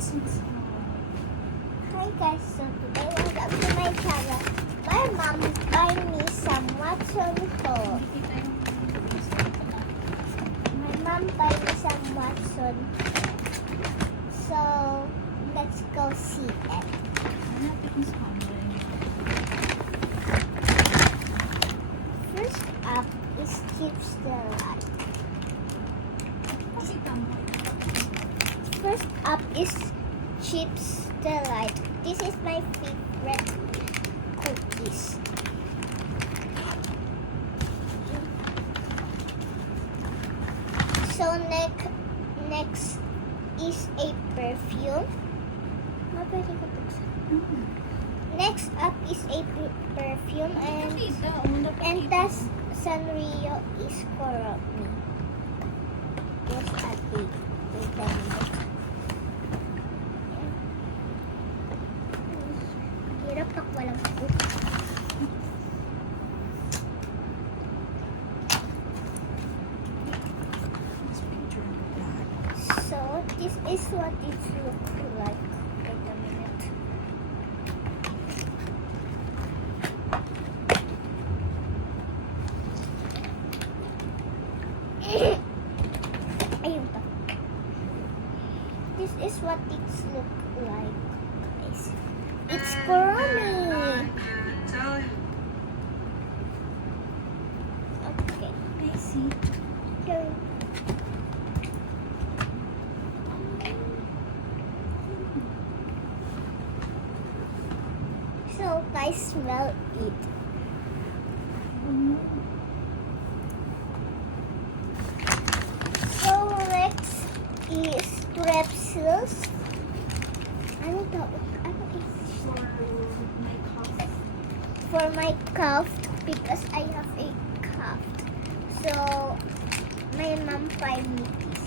Hi guys, so today welcome to my channel. My mom buy me some Watson toy. My mom buy me some Watson. So let's go see it. First up is Chips Delight. First up is Chips Delight. This is my favorite cookies. So next is a perfume. Next up is a perfume and the Sanrio is for me. Yes, I did. Wait a minute. Hirap pag walang food. So, this is what it looks like. Wait a minute. Ayun pa. This is what it looks like, guys. It's Kurami. Okay. I see. Here. So guys, smell it. So next is Strepsils. Ano to? Ano is My cough. for my cough because I have a cough. So my mom buy me this.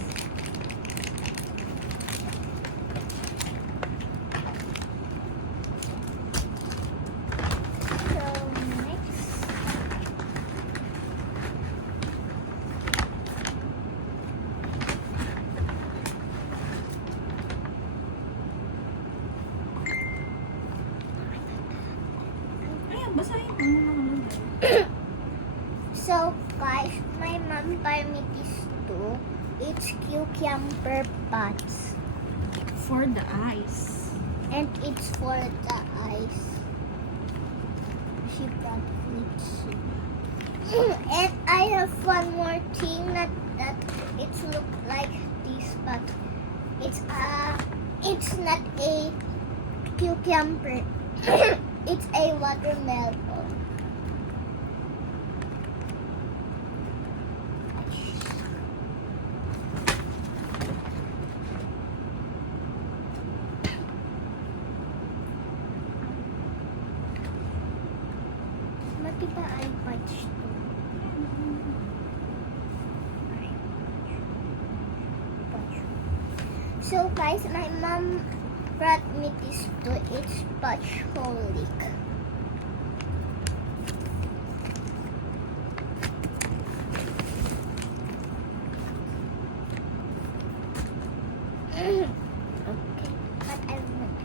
So next Ayan, basahin mo naman. so guys, my mom buy me this too. It's cucumber pots. For the eyes. And it's for the eyes. She brought me too. And I have one more thing that it look like this, but it's not a cucumber. It's a watermelon. Matiba ay patch to. So guys, my mom brought me this to it's Patchholic. Okay, but I want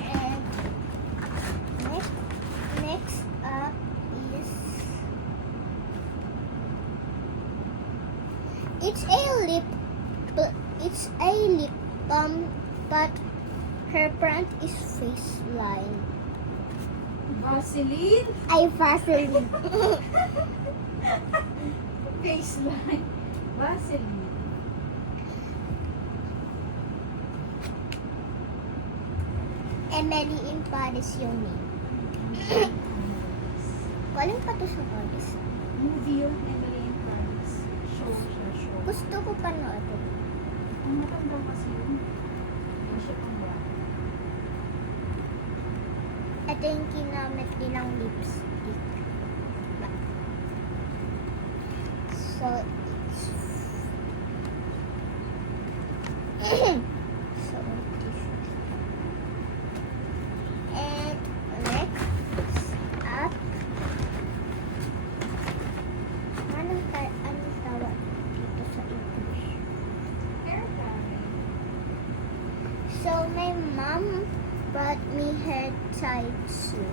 and next up is it's a lip balm, but her brand is Faceline. Vaseline. I Vaseline. Baseline. Vaseline. Emily in Paris yung name. Galing pa to sa Paris. Movie yun, Emily in Paris. Show siya, show. Gusto ko panoorin. Ang matanda kasi yun. Hindi siya pang bata. Ito yung ginamit nilang lipstick. So, it's so, and next up, anong tawag dito sa English? Hair dye. So my mom brought me hair tie suit.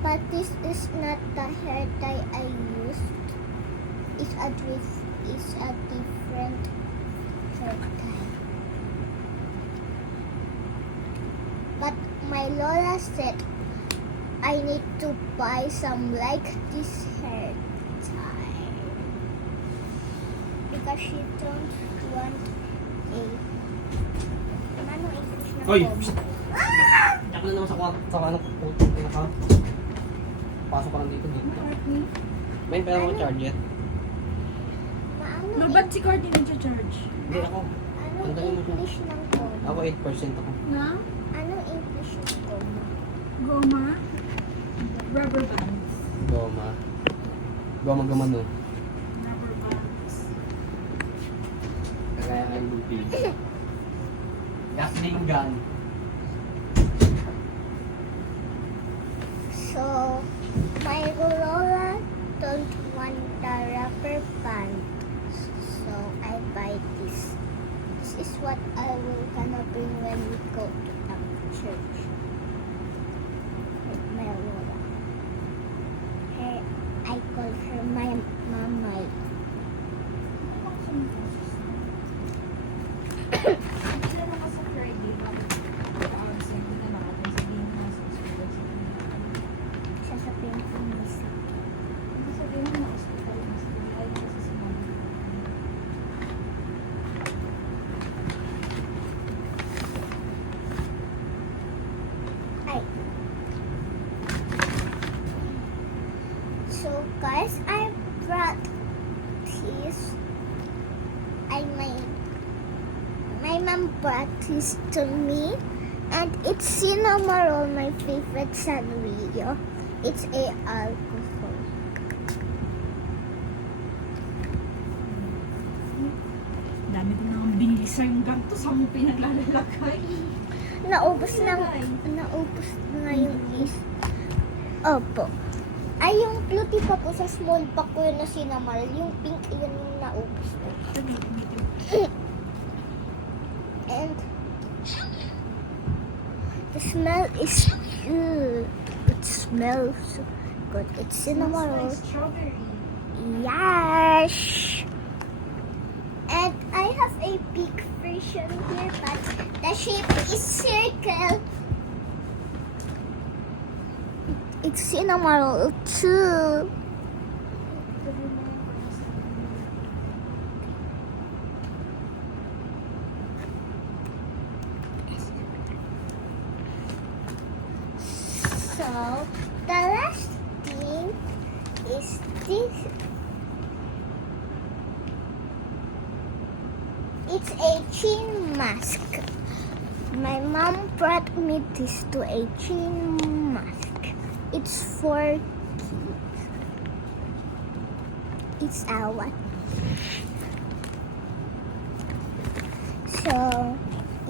But this is not the hair tie I used. It's a different hair tie. But my Lola said I need to buy some like this hair tie because she don't want a ano English na Hoy! comb. Diyak na naman sa ano, naka. Pasok ka lang dito. Ma-Courtney. May pera mo charge yet? Maano No, ba't si Courtney nag-charge? Hindi ako. anong Ang dali mo siya. English ng comb? Ako 8% ako. Na? Anong English ng comb? Goma? Rubber bands. Goma. Goma no. Rubber bands. Kagaya kay Lupi. Gatling gun. So, my Lola don't want the rubber band. So, I buy this. This is what I will gonna bring when we go to the church. With my Lola. Her, I call her my mamay. Sila naman sa Friday, absent na natin sabihin mo sa hospital sa kanila. Sasabihin ko misa. Hindi sabihin mo na hospital na sa kanila, ay kasi si mama. Ay. So guys, I brought this. My mom brought this to me, and it's Cinnamoroll, my favorite Sanrio. It's a alcohol. Dami ko nang binili sa yung ganito, sa mo pinaglalagay. Naubos na yung is. Opo. Ay, yung pluti pa po sa small pack ko yun na Cinnamoroll. Yung pink, yun yung naubos na. And the smell is good. It smells good. It's Cinnamoroll. Strawberry. Yes. And I have a big version here, but the shape is circle. It's Cinnamoroll too. So the last thing is this. It's a chin mask. My mom brought me this to a chin mask. It's for kids. It's our. So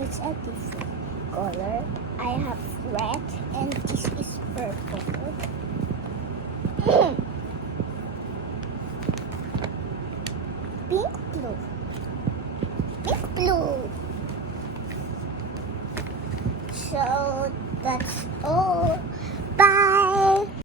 it's a different color. I have red and this is purple.